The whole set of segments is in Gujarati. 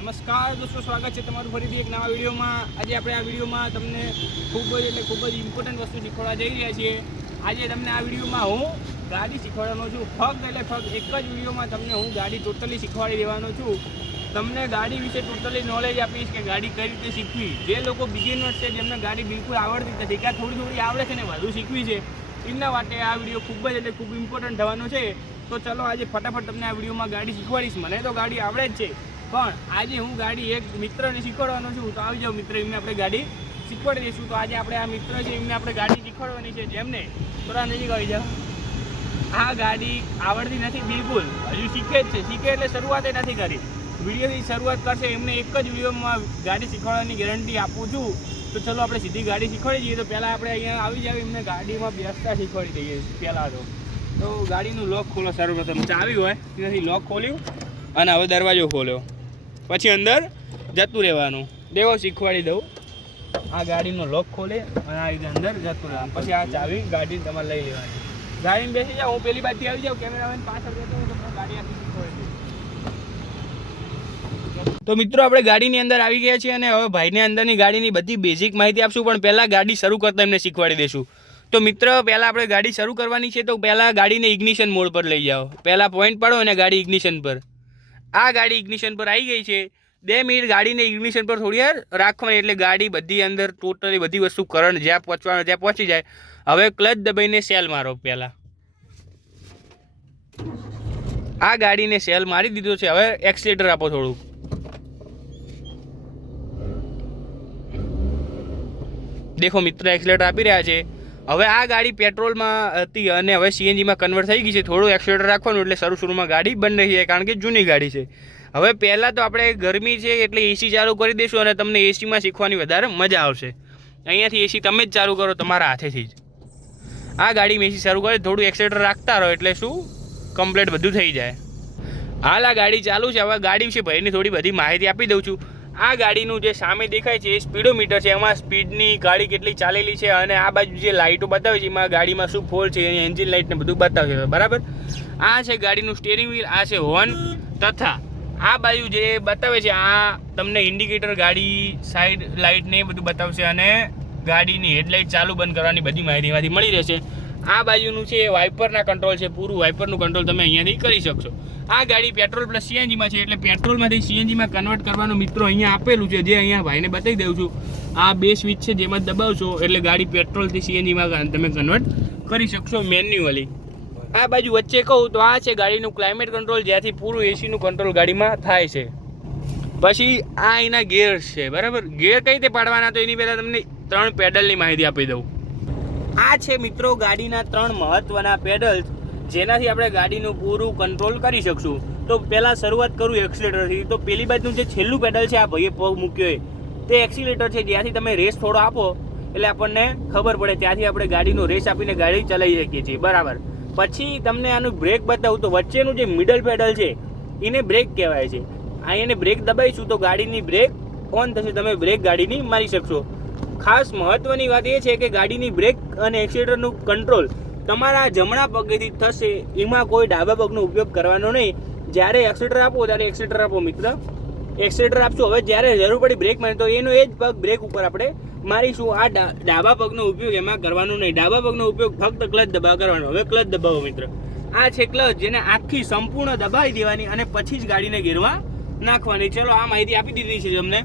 નમસ્કાર દોસ્તો, સ્વાગત છે તમારું ફરીથી એક નવા વિડીયોમાં। આજે આપણે આ વિડીયોમાં તમને ખૂબ જ ઇમ્પોર્ટન્ટ વસ્તુ શીખવાડવા જઈ રહ્યા છીએ। આજે તમને આ વિડીયોમાં હું ગાડી શીખવાડવાનો છું। ફક્ત એક જ વિડીયોમાં તમને હું ગાડી ટોટલી શીખવાડી દેવાનો છું। તમને ગાડી વિશે ટોટલી નોલેજ આપીશ કે ગાડી કઈ રીતે શીખવી। જે લોકો બિગિનર્સ છે, જેમને ગાડી બિલકુલ આવડતી નથી, કે થોડી આવડે છે ને વધુ શીખવી છે, એમના માટે આ વિડીયો ખૂબ ઇમ્પોર્ટન્ટ થવાનો છે। તો ચલો આજે ફટાફટ તમને આ વિડીયોમાં ગાડી શીખવાડીશ। મને તો ગાડી આવડે જ છે, પણ આજે હું ગાડી એક મિત્રને શીખવાડવાનો છું। તો આવી જાઓ મિત્ર, એમને આપણે ગાડી શીખવાડી દઈશું। તો આજે આપણે આ મિત્ર છે, એમને આપણે ગાડી શીખવાડવાની છે। જેમને થોડા નજીક આવી જાઓ। આ ગાડી આવડતી નથી બિલકુલ, હજુ શીખે જ છે। શીખે એટલે શરૂઆત નથી કરી, વિડીયોથી શરૂઆત કરશે। એમને એક જ વિડીયોમાં ગાડી શીખવાડવાની ગેરંટી આપું છું। તો ચલો આપણે સીધી ગાડી શીખવાડી દઈએ। તો પહેલાં આપણે અહીંયા આવી જાવ, એમને ગાડીમાં બેસતા શીખવાડી દઈએ પહેલાં તો ગાડીનું લોક ખોલો। સર્વપ્રથમ ચાવી હોય ત્યાંથી લોક ખોલ્યું અને હવે દરવાજો ખોલ્યો, પછી અંદર જતું રહેવાનું। દેવો શીખવાડી દઉં, આ ગાડીનો લોક ખોલે અને આ રીતે અંદર જતું રહેવાનું, પછી આ ચાવી ગાડી તમારે લઈ લેવાની। ગાડીમાં બેસી જાઓ, હું પેલી બાજુથી આવી જાઉં, કેમેરામેન પાછળ બેઠો હોય તો ગાડી આખી શીખવાડી દઉં। તો મિત્રો આપણે ગાડીની અંદર આવી ગયા છીએ અને હવે ભાઈને અંદરની ગાડીની બધી બેઝિક માહિતી આપશું, પણ પહેલાં ગાડી શરૂ કરતાં એમને શીખવાડી દઈશું। તો મિત્ર, પહેલાં આપણે ગાડી શરૂ કરવાની છે, તો પહેલાં ગાડીને ઇગ્નિશન મોડ પર લઈ જાઓ। પહેલાં પોઈન્ટ પાડો અને ગાડી ઇગ્નિશન પર। આ ગાડી ઇગ્નિશન પર આવી ગઈ છે। 2 મિનિટ ગાડીને ઇગ્નિશન પર થોડી વાર રાખવાની, એટલે ગાડી બધી અંદર ટોટલી બધી વસ્તુ કરંટ જ્યાં પહોંચવાનું ત્યાં પહોંચી જાય। હવે ક્લચ દબાઈને સેલ મારો। પહેલાં આ ગાડીને સેલ મારી દીધો છે, હવે એક્સિલેટર આપો થોડુંક। દેખો મિત્ર, એક્સિલેટર આપી રહ્યા છે। હવે આ ગાડી પેટ્રોલમાં હતી અને હવે સીએનજીમાં કન્વર્ટ થઈ ગઈ છે। થોડું એક્સિલેટર રાખવાનું, એટલે શરૂમાં ગાડી બંધ રહી જાય, કારણ કે જૂની ગાડી છે। હવે પહેલાં તો આપણે ગરમી છે એટલે એસી ચાલુ કરી દઈશું અને તમને એસીમાં શીખવાની વધારે મજા આવશે। અહીંયાથી એસી તમે જ ચાલુ કરો તમારા હાથેથી જ। આ ગાડીમાં એસી ચાલુ કરી થોડું એક્સિલેટર રાખતા રહો, એટલે શું કમ્પ્લીટ બધું થઈ જાય। હાલ આ ગાડી ચાલુ છે। હવે ગાડી વિશે ભાઈની થોડી બધી માહિતી આપી દઉં છું। આ ગાડીનું જે સામે દેખાય છે એ સ્પીડોમીટર છે, એમાં સ્પીડની ગાડી કેટલી ચાલેલી છે અને આ બાજુ જે લાઇટો બતાવે છે એમાં ગાડીમાં શું ફોલ્ટ છે, એન્જિન લાઇટને બધું બતાવે છે, બરાબર। આ છે ગાડીનું સ્ટીયરિંગ વ્હીલ, આ છે હોર્ન, તથા આ બાજુ જે બતાવે છે આ તમને ઇન્ડિકેટર, ગાડી સાઈડ લાઇટને એ બધું બતાવશે અને ગાડીની હેડલાઇટ ચાલુ બંધ કરવાની બધી માહિતીમાંથી મળી રહેશે। આ બાજુનું છે વાઇપરના કંટ્રોલ છે, પૂરું વાઇપરનું કંટ્રોલ તમે અહીંયાથી કરી શકશો। આ ગાડી પેટ્રોલ પ્લસ સીએનજીમાં છે, એટલે પેટ્રોલમાંથી સીએનજીમાં કન્વર્ટ કરવાનું મિત્રો અહીંયા આપેલું છે, જે અહીંયા ભાઈને બતાવી દઉં છું। આ 2 સ્વિચ છે, જેમાં દબાવશો એટલે ગાડી પેટ્રોલથી સીએનજીમાં તમે કન્વર્ટ કરી શકશો મેન્યુઅલી। આ બાજુ વચ્ચે કહું તો આ છે ગાડીનું ક્લાઇમેટ કંટ્રોલ, જ્યાંથી પૂરું એસીનું કંટ્રોલ ગાડીમાં થાય છે। પછી આ એના ગેર છે, બરાબર। ગેર કઈ રીતે પાડવાના, તો એની પહેલાં તમને 3 પેડલની માહિતી આપી દઉં। આ છે મિત્રો ગાડીના 3 મહત્વના પેડલ્સ, જેનાથી આપણે ગાડીનું પૂરું કંટ્રોલ કરી શકશું। તો પહેલાં શરૂઆત કરું એક્સિલેટરથી। તો પેલી બાજુનું જે છેલ્લું પેડલ છે, આ ભાઈએ પગ મૂક્યો તે એક્સિલેટર છે, જ્યાંથી તમે રેસ થોડો આપો એટલે આપણને ખબર પડે, ત્યાંથી આપણે ગાડીનો રેસ આપીને ગાડી ચલાવી શકીએ છીએ, બરાબર। પછી તમને આનું બ્રેક બતાવું તો વચ્ચેનું જે મિડલ પેડલ છે એને બ્રેક કહેવાય છે। અહીંયાને બ્રેક દબાવીશું તો ગાડીની બ્રેક ઓન થશે, તમે બ્રેક ગાડીની મારી શકશો। ખાસ મહત્વની વાત એ છે કે ગાડીની બ્રેક અને એક્સિલેટરનું કંટ્રોલ તમારા જમણા પગેથી થશે, એમાં કોઈ ડાબા પગનો ઉપયોગ કરવાનો નહીં। જ્યારે એક્સિલેટર આપો ત્યારે એક્સિલેટર આપો મિત્ર, એક્સિલેટર આપશો। હવે જ્યારે જરૂર પડી બ્રેક મારે તો એનો એ જ પગ બ્રેક ઉપર આપણે મારીશું। આ ડાબા પગનો ઉપયોગ એમાં કરવાનો નહીં, ડાબા પગનો ઉપયોગ ફક્ત ક્લચ દબાવ કરવાનો। હવે ક્લચ દબાવો મિત્ર, આ છે ક્લચ, જેને આખી સંપૂર્ણ દબાવી દેવાની અને પછી જ ગાડીને ગેરમાં નાખવાની। ચલો આ માહિતી આપી દીધી છે તમને।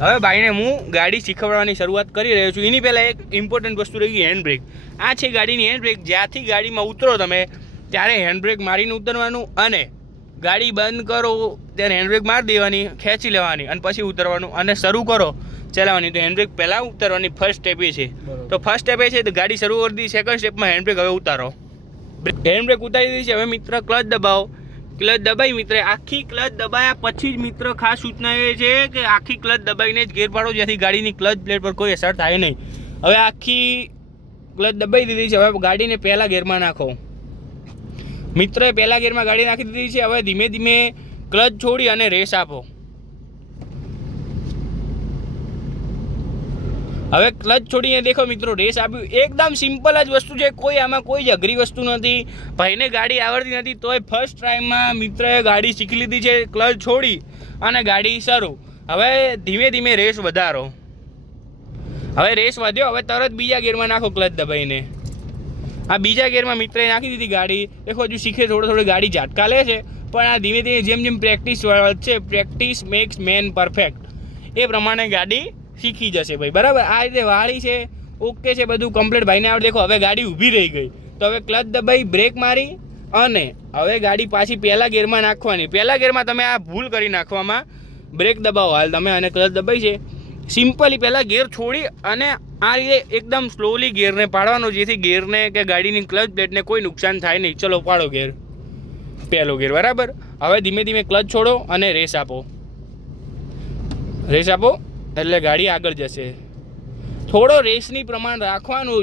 હવે ભાઈને હું ગાડી શીખવાડવાની શરૂઆત કરી રહ્યો છું। એની પહેલાં એક ઇમ્પોર્ટન્ટ વસ્તુ રહી ગઈ, હેન્ડ બ્રેક। આ છે ગાડીની હેન્ડ બ્રેક, જ્યાંથી ગાડીમાં ઉતરો તમે ત્યારે હેન્ડ બ્રેક મારીને ઉતરવાનું અને ગાડી બંધ કરો ત્યારે હેન્ડ બ્રેક મારી દેવાની, ખેંચી લેવાની અને પછી ઉતરવાનું અને શરૂ કરો ચલાવવાની। તો હેન્ડ બ્રેક પહેલાં ઉતારવાની ફર્સ્ટ સ્ટેપ એ છે। તો ફર્સ્ટ સ્ટેપ એ છે તો ગાડી શરૂ કરી દીધી, સેકન્ડ સ્ટેપમાં હેન્ડ બ્રેક હવે ઉતારો। હેન્ડ બ્રેક ઉતારી દીધી છે, હવે મિત્ર ક્લચ દબાવો। ક્લચ દબાવી મિત્ર, આખી ક્લચ દબાયા પછી જ મિત્ર ખાસ સૂચના એ છે કે આખી ક્લચ દબાઈને જ ગેર પાડો, જેથી ગાડીની ક્લચ પ્લેટ પર કોઈ અસર થાય નહીં। હવે આખી ક્લચ દબાઈ દીધી છે, હવે ગાડીને પહેલાં ગેરમાં નાખો મિત્ર। પહેલાં ગેરમાં ગાડી નાખી દીધી છે, હવે ધીમે ધીમે ક્લચ છોડી અને રેસ આપો। હવે ક્લચ છોડીને દેખો મિત્રો રેસ આપ્યું. એકદમ સિમ્પલ જ વસ્તુ છે, કોઈ આમાં કોઈ જ અઘરી વસ્તુ નથી. ભાઈને ગાડી આવડતી નથી તોય ફર્સ્ટ ટાઈમમાં મિત્રએ ગાડી શીખી લીધી છે. ક્લચ છોડી અને ગાડી શરૂ. હવે ધીમે ધીમે રેસ વધારો. હવે રેસ વધ્યો, હવે તરત બીજા ગિયરમાં નાખો ક્લચ દબાઈને. આ બીજા ગિયરમાં મિત્રએ નાખી દીધી ગાડી. દેખો હજુ શીખે થોડો ગાડી ઝાટકા લે છે, પણ આ ધીમે ધીમે જેમ જેમ પ્રેક્ટિસ છે, પ્રેક્ટિસ મેક્સ મેન પરફેક્ટ, એ પ્રમાણે ગાડી શીખી જશે ભાઈ. બરાબર, આ રીતે વાળી છે, ઓકે છે, બધું કમ્પ્લીટ ભાઈને આવડે. દેખો હવે ગાડી ઊભી રહી ગઈ, તો હવે ક્લચ દબાઈ, બ્રેક મારી અને હવે ગાડી પાછી પહેલા ગિયરમાં નાખવાની. પહેલા ગિયરમાં તમે આ ભૂલ કરી નાખવામાં, બ્રેક દબાવો હાલ તમે અને ક્લચ દબાઈ છે. સિમ્પલી પહેલાં ગિયર છોડી અને આ રીતે એકદમ સ્લોલી ગિયરને પાડવાનો, જેથી ગિયરને કે ગાડીની ક્લચ પ્લેટને કોઈ નુકસાન થાય નહીં. ચલો પાડો ગિયર, પહેલો ગિયર. બરાબર, હવે ધીમે ધીમે ક્લચ છોડો અને રેસ આપો. રેસ આપો એટલે ગાડી આગળ જશે. થોડો રેસની પ્રમાણ રાખવાનું.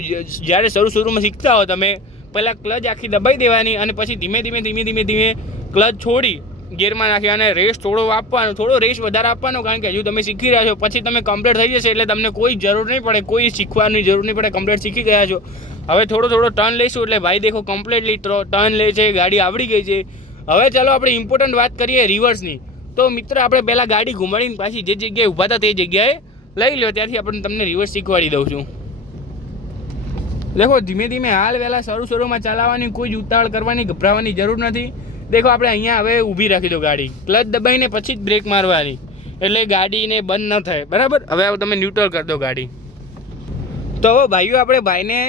જ્યારે શરૂમાં શીખતા હો તમે, પહેલાં ક્લચ આખી દબાઈ દેવાની અને પછી ધીમે ધીમે ક્લચ છોડી ગિયરમાં નાખી અને રેસ થોડો આપવાનો. થોડો રેસ વધારે આપવાનો, કારણ કે હજુ તમે શીખી રહ્યા છો. પછી તમે કમ્પ્લીટ થઈ જશે એટલે તમને કોઈ જરૂર નહીં પડે, કોઈ શીખવાની જરૂર નહીં પડે. કમ્પ્લીટ શીખી ગયા છો. હવે થોડો ટર્ન લઈશું એટલે ભાઈ દેખો કમ્પ્લીટલી ટર્ન લે છે, ગાડી આવડી ગઈ છે. હવે ચાલો આપણે ઇમ્પોર્ટન્ટ વાત કરીએ રિવર્સની. તો મિત્ર આપણે પહેલાં ગાડી ઘુમાડીને પાછી જે જગ્યાએ ઊભા હતા તે જગ્યાએ લઈ લો, ત્યાંથી આપણે તમને રિવર્સ શીખવાડી દઉં છું. દેખો ધીમે ધીમે હાલ વહેલા શરૂમાં ચલાવવાની, કોઈ જ ઉતાવળ કરવાની, ગભરાવાની જરૂર નથી. દેખો આપણે અહીંયા હવે ઊભી રાખી દો ગાડી, ક્લચ દબાઈને પછી જ બ્રેક મારવાની, એટલે ગાડીને બંધ ન થાય. બરાબર, હવે તમે ન્યુટ્રલ કરી દો ગાડી. તો ભાઈઓ આપણે ભાઈને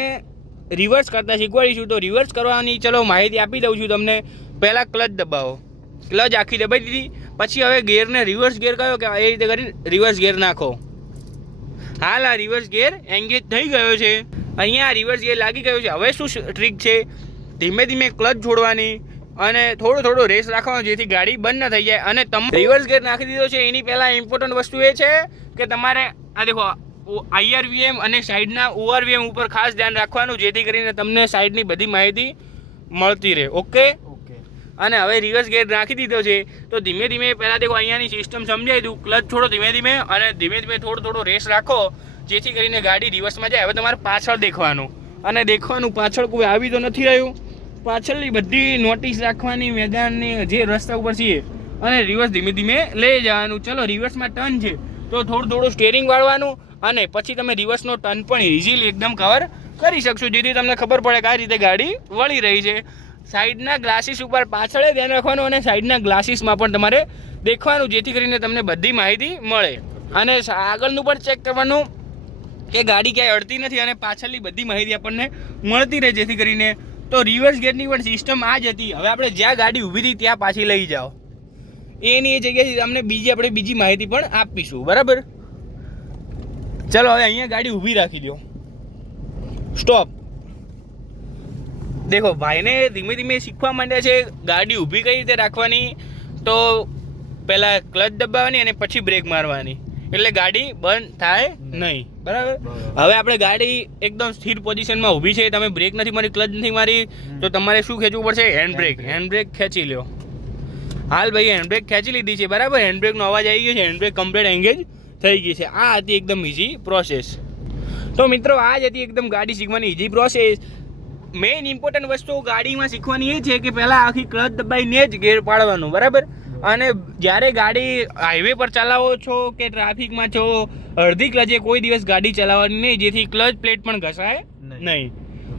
રિવર્સ કરતાં શીખવાડીશું. તો રિવર્સ કરવાની ચલો માહિતી આપી દઉં છું તમને. પહેલાં ક્લચ દબાવો, ક્લચ આખી દબાઈ દીધી, પછી હવે ગિયરને રિવર્સ ગિયર કયો કે એ રીતે કરીને રિવર્સ ગિયર નાખો. હાલ આ રિવર્સ ગિયર એન્ગેજ થઈ ગયો છે, અહીંયા રિવર્સ ગિયર લાગી ગયો છે. હવે શું ટ્રીક છે, ધીમે ધીમે ક્લચ છોડવાની અને થોડો રેસ રાખવાનો, જેથી ગાડી બંધ ન થઈ જાય. અને તમે રિવર્સ ગિયર નાખી દીધો છે, એની પહેલાં ઇમ્પોર્ટન્ટ વસ્તુ એ છે કે તમારે આ દેખો IRVM અને સાઈડના ORVM ઉપર ખાસ ધ્યાન રાખવાનું, જેથી કરીને તમને સાઈડની બધી માહિતી મળતી રહે. ઓકે, અને હવે રિવર્સ ગિયર નાખી દીધો છે, તો ધીમે ધીમે પહેલાં દેખો અહીંયાની સિસ્ટમ સમજાવી દઉં. ક્લચ છોડો ધીમે ધીમે અને ધીમે ધીમે થોડો રેસ રાખો, જેથી કરીને ગાડી રિવર્સમાં જાય. હવે તમારે પાછળ દેખવાનું અને દેખવાનું પાછળ કોઈ આવી તો નથી રહ્યું. પાછળની બધી નોટિસ રાખવાની, મેદાનની જે રસ્તા ઉપર છીએ, અને રિવર્સ ધીમે ધીમે લઈ જવાનું. ચલો રિવર્સમાં ટર્ન છે તો થોડું સ્ટેરિંગ વાળવાનું અને પછી તમે રિવર્સનો ટર્ન પણ ઇઝીલી એકદમ કવર કરી શકશો, જેથી તમને ખબર પડે કે આ રીતે ગાડી વળી રહી છે. સાઈડના ગ્લાસીસ ઉપર પાછળ ધ્યાન રાખવાનું અને સાઈડના ગ્લાસીસમાં પણ તમારે દેખવાનું, જેથી કરીને તમને બધી માહિતી મળે. અને આગળનું પણ ચેક કરવાનું કે ગાડી ક્યાંય અડતી નથી અને પાછળની બધી માહિતી આપણને મળતી રહે, જેથી કરીને. તો રિવર્સ ગિયરની પણ સિસ્ટમ આ જ હતી. હવે આપણે જ્યાં ગાડી ઊભી હતી ત્યાં પાછી લઈ જાઓ, એની એ જગ્યાએથી તમને બીજી માહિતી પણ આપીશું. બરાબર, ચલો હવે અહીંયા ગાડી ઊભી રાખી દો, સ્ટોપ. દેખો ભાઈને ધીમે ધીમે શીખવા માંડ્યા છે ગાડી ઊભી કઈ રીતે રાખવાની. તો પહેલાં ક્લચ દબાવવાની અને પછી બ્રેક મારવાની, એટલે ગાડી બંધ થાય નહીં. બરાબર, હવે આપણે ગાડી એકદમ સ્થિર પોઝિશનમાં ઊભી છે, તમે બ્રેક નથી મારી, ક્લચ નથી મારી, તો તમારે શું ખેંચવું પડશે, હેન્ડબ્રેક ખેંચી લો. હાલ ભાઈ હેન્ડબ્રેક ખેંચી લીધી છે. બરાબર, હેન્ડબ્રેકનો અવાજ આવી ગયો છે, હેન્ડબ્રેક કમ્પ્લીટ એન્ગેજ થઈ ગઈ છે. આ હતી એકદમ ઇઝી પ્રોસેસ. તો મિત્રો આ જ હતી એકદમ ગાડી શીખવાની ઇઝી પ્રોસેસ. મેઇન ઇમ્પોર્ટન્ટ વસ્તુ ગાડીમાં શીખવાની એ છે કે પહેલાં આખી ક્લચ દબાઈને જ ગેર પાડવાનું. બરાબર, અને જ્યારે ગાડી હાઈવે પર ચલાવો છો કે ટ્રાફિકમાં છો, અડધી ક્લચે કોઈ દિવસ ગાડી ચલાવવાની નહીં, જેથી ક્લચ પ્લેટ પણ ઘસાય નહીં.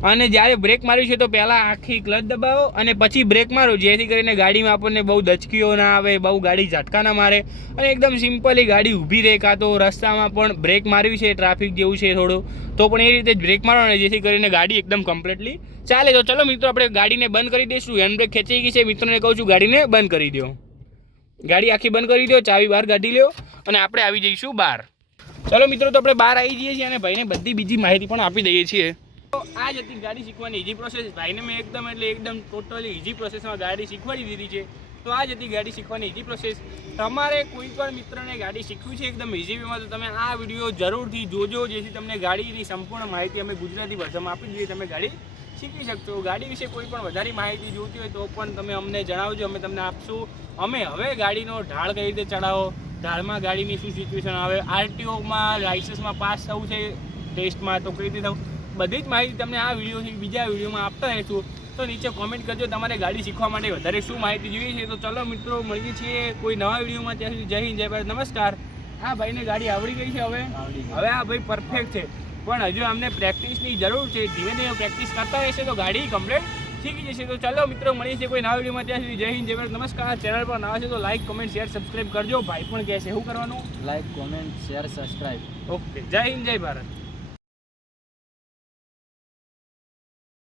અને જ્યારે બ્રેક માર્યું છે તો પહેલાં આખી ક્લચ દબાવો અને પછી બ્રેક મારો, જેથી કરીને ગાડીમાં આપણને બહુ દચકીઓ ના આવે, બહુ ગાડી ઝટકા ના મારે અને એકદમ સિમ્પલી ગાડી ઊભી રહે. કાં તો રસ્તામાં પણ બ્રેક મારવી છે, ટ્રાફિક જેવું છે થોડું, તો પણ એ રીતે જ બ્રેક મારવાનો, જેથી કરીને ગાડી એકદમ કમ્પ્લીટલી ચાલે. તો ચલો મિત્રો આપણે ગાડીને બંધ કરી દઈશું. હેન્ડબ્રેક ખેંચાઈ ગઈ છે, મિત્રોને કહું છું ગાડીને બંધ કરી દો. ગાડી આખી બંધ કરી દો, ચાવી બહાર કાઢી લો અને આપણે આવી જઈશું બહાર. ચલો મિત્રો, તો આપણે બહાર આવી જઈએ છીએ અને ભાઈને બધી બીજી માહિતી પણ આપી દઈએ છીએ. તો આ જ હતી ગાડી શીખવાની ઇઝી પ્રોસેસ. ભાઈને મેં એકદમ ટોટલી ઇઝી પ્રોસેસમાં ગાડી શીખવાડી દીધી છે. તો આ જ હતી ગાડી શીખવાની ઇઝી પ્રોસેસ. તમારે કોઈ પણ મિત્રને ગાડી શીખવી છે એકદમ ઇઝી વેમાં, તો તમે આ વિડીયો જરૂરથી જોજો, જેથી તમને ગાડીની સંપૂર્ણ માહિતી અમે ગુજરાતી ભાષામાં આપી દઈએ, તમે ગાડી શીખી શકશો. ગાડી વિશે કોઈ પણ વધારે માહિતી જોઈતી હોય તો પણ તમે અમને જણાવજો, અમે તમને આપશું. અમે હવે ગાડીનો ઢાળ કઈ રીતે ચડાવો, ઢાળમાં ગાડીની શું સિચ્યુએશન આવે, RTOમાં લાઇસન્સમાં પાસ થવું છે ટેસ્ટમાં તો કઈ રીતે બધી જ માહિતી તમને આ વિડીયોથી બીજા વિડીયોમાં આપતા રહીશું. તો નીચે કોમેન્ટ કરજો તમારે ગાડી શીખવા માટે વધારે શું માહિતી જોઈએ છે. તો ચલો મિત્રો મળીએ છીએ કોઈ નવા વિડીયોમાં. ત્યાં સુધી જય હિન્દ જય ભારત નમસ્કાર. આ ભાઈને ગાડી આવડી ગઈ છે હવે આ ભાઈ પરફેક્ટ છે, પણ હજુ અમને પ્રેક્ટિસની જરૂર છે. ધીમે ધીમે પ્રેક્ટિસ કરતા રહેશે તો ગાડી કમ્પ્લીટ શીખી જશે. તો ચલો મિત્રો મળીએ છીએ કોઈ નવા વિડીયોમાં. ત્યાં સુધી જય હિન્દ જય ભારત નમસ્કાર. ચેનલ પર નવા છે તો લાઈક કમેન્ટ શેર સબસ્ક્રાઈબ કરજો. ભાઈ પણ કહે છે શું કરવાનું? Like comment share subscribe. Okay, જય હિન્દ જય ભારત.